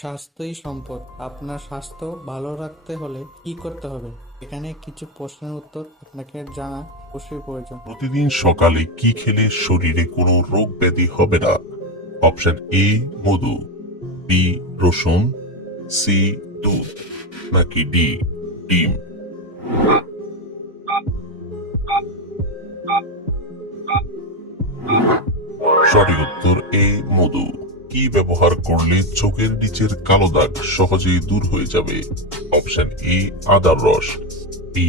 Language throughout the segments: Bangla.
স্বাস্থ্যই সম্পদ। আপনার স্বাস্থ্য ভালো রাখতে হলে কি করতে হবে? এখানে কিছু প্রশ্নের উত্তর আপনাকে জানা অবশ্যই প্রয়োজন। প্রতিদিন সকালে কি খেলে শরীরে কোনো রোগ ব্যাধি হবে না? অপশন এ মধু, বি রসুন, সি দুধ, নাকি ডি ডিম? সঠিক উত্তর এ মধু। কি ব্যবহার করলে চোখের নিচের কালো দাগ সহজেই দূর হয়ে যাবে? অপশন এ আদার রস, বি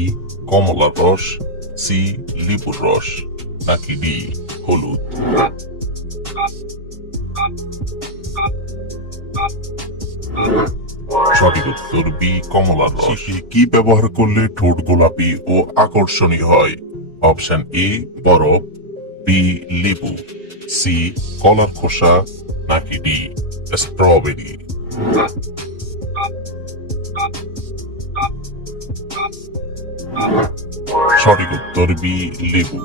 কমলার রস, সি লেবুর রস, নাকি ডি হলুদ? সঠিক উত্তর বি কমলার রস। শীতে কি ব্যবহার করলে ঠোঁট গোলাপি ও আকর্ষণীয় হয়? অপশন এ বরফ, বি লেবু, সি কলার খোসা, নাকি ডি স্ট্রবেরি? সঠিক উত্তর বি লেবু।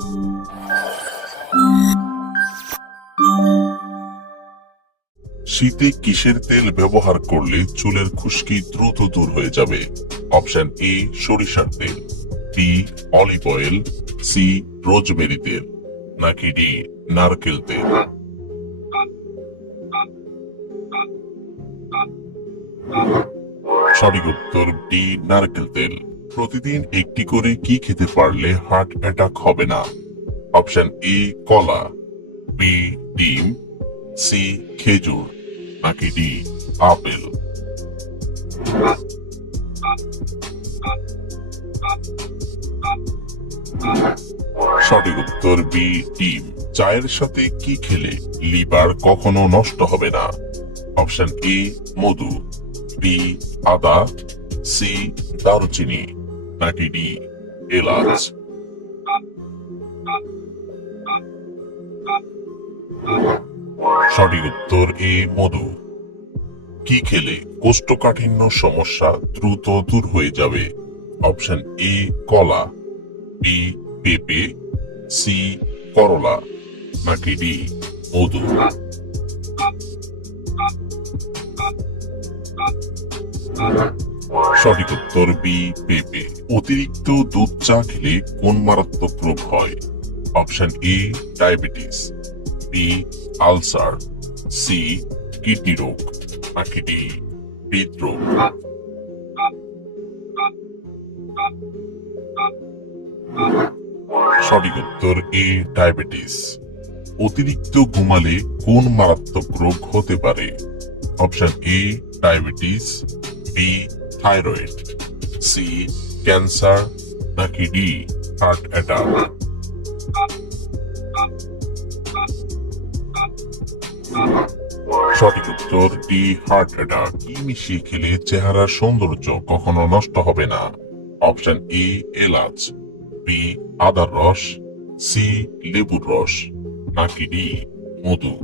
শীতে কিসের তেল ব্যবহার করলে চুলের খুশকি দ্রুত দূর হয়ে যাবে? অপশন এ সরিষার তেল, B olive oil, C rosemary তেল, নাকি ডি নারকেল তেল? সঠিক উত্তর ডি নারকেল তেল। প্রতিদিন একটি করে কি খেতে পারলে হার্ট অ্যাটাক হবে না? অপশন এ কলা, বি ডিম, সি খেজুর, নাকি ডি আপেল? সঠিক উত্তর বি ডিম। চায়ের সাথে কি খেলে লিভার কখনো নষ্ট হবে না? অপশন এ মধু, বি আদা, সি দারুচিনি, নাকি ডি এলাচ? সঠিক উত্তর এ মধু। কি খেলে কোষ্ঠকাঠিন্য সমস্যা দ্রুত দূর হয়ে যাবে? অপশন এ কলা, বি পেঁপে, সি করলা, নাকি ডি মধু? সঠিক উত্তর বি পেঁপে। অতিরিক্ত দুধ চা খেলে কোন মারাত্মক রোগ হয়? Option A diabetes, B ulcer, C kidney রোগ, নাকি ডি হৃদরোগ? সঠিক উত্তর এ ডায়াবেটিস। অতিরিক্ত ঘুমালে কোন মারাত্মক রোগ হতে পারে? Option A diabetes, B thyroid, C cancer, নাকি ডি হার্ট অ্যাটাক? সঠিক উত্তর ডি হার্ট অ্যাটাক। কি মিশিয়ে খেলে চেহারার সৌন্দর্য কখনো নষ্ট হবে না? অপশন এ এলাচ, বি আদার রস, সি লেবুর রস, নাকি ডি মধু?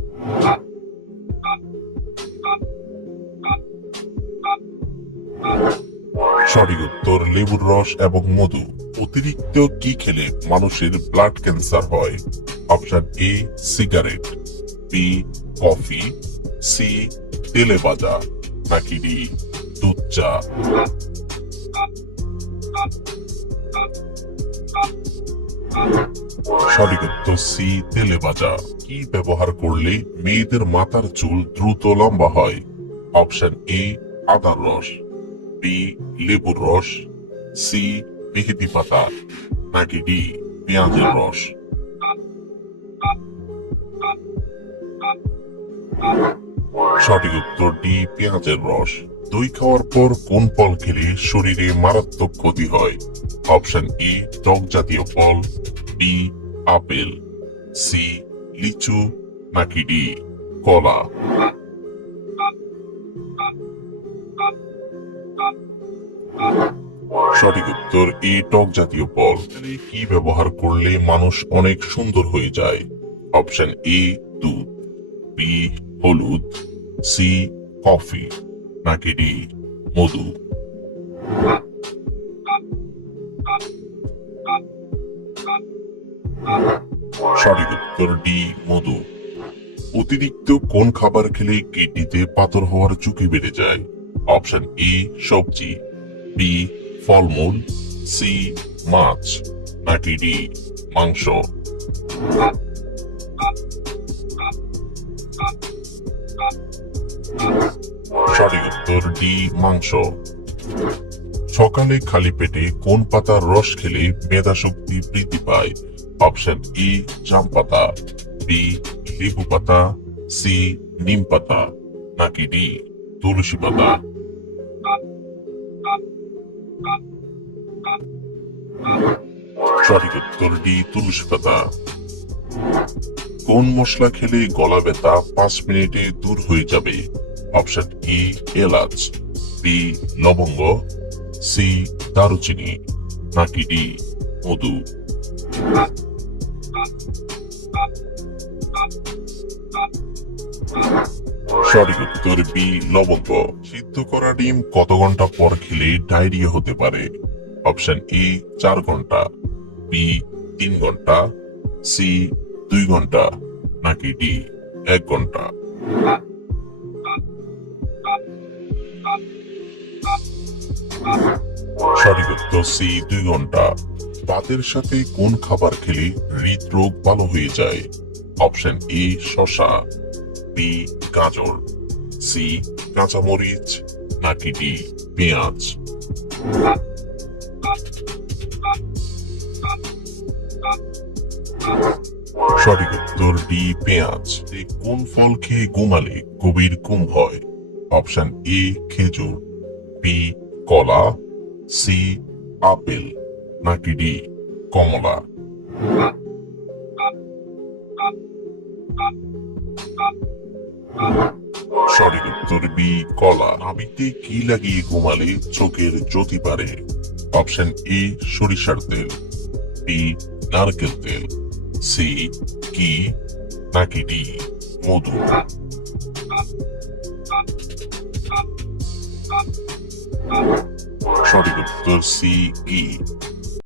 সঠিক উত্তর লেবুর রস এবং মধু। অতিরিক্ত কি খেলে মানুষের ব্লাড ক্যান্সার হয়? Option A cigarette, B coffee, C তেলে ভাজা, নাকি ডি দুধ চা? সঠিক উত্তর সি তেলে ভাজা। কি ব্যবহার করলে মেয়েদের মাথার চুল দ্রুত লম্বা হয়? অপশন এ আদার রস, বি লেবুর রস, সি মেহেদি পাতা, নাকি ডি পেঁয়াজের রস? সঠিক উত্তর ডি পেঁয়াজের রস। দই খাওয়ার পর কোন ফল খেলে শরীরে মারাত্মক ক্ষতি হয়? অপশন এ টক জাতীয় ফল, বি আপেল, সি লিচু, নাকি ডি কলা? সঠিক উত্তর এ টক জাতীয় ফল। কি ব্যবহার করলে মানুষ অনেক সুন্দর হয়ে যায়? অপশন এ দুধ, বি হলুদ, সি কফি, নাকি ডি মধু? সঠিক উত্তর ডি মধু। অতিরিক্ত কোন খাবার খেলে কিডনিতে পাথর হওয়ার ঝুঁকি বেড়ে যায়? অপশন এ সবজি, বি ফলমূল, সি মাছ, নাকি ডি মাংস? সঠিক উত্তর ডি মাংস। সকালে খালি পেটে কোন পাতার রস খেলে মেধা শক্তি বৃদ্ধি পায়? অপশন ই জাম পাতা, বি লেবু পাতা, সি নিম পাতা, নাকি ডি তুলসী পাতা? সঠিক উত্তর ডি তুলসী পাতা। কোন মশলা খেলে গলা ব্যথা 5 মিনিটে দূর হয়ে যাবে? অপশন ই এলাচ, বি লবঙ্গ, সি দারুচিনি, নাকি ডি মধু? সঠিক উত্তর বি লবঙ্গ। সিদ্ধ করা ডিম কত ঘন্টা পর খেলে ডায়রিয়া হতে পারে? অপশন এ 4 ঘন্টা, বি 3 ঘন্টা, সি 2 ঘন্টা, নাকি ডি 1 ঘন্টা? সঠিক উত্তর সি 2 ঘন্টা। ভাতের সাথে কোন খাবার খেলে হৃদরোগ ভালো হয়ে যায়? অপশন এ শসা, বি গাজর, সি কাঁচামরিচ, নাকি ডি পেঁয়াজ? সঠিক উত্তর ডি পেঁয়াজ। কোন ফল খেয়ে ঘুমালে গভীর ঘুম হয়? অপশন এ খেজুর, বি কলা, সি আপেল, নাকি ডি কমলা? সঠিক উত্তর বি কলা। নাভিতে কি লাগিয়ে ঘুমালে চোখের জ্যোতি বাড়ে? অপশন এ সরিষার তেল, বি নারকেল তেল, সি কি, নাকি ডি মধু? সঠিক উত্তর সি কি।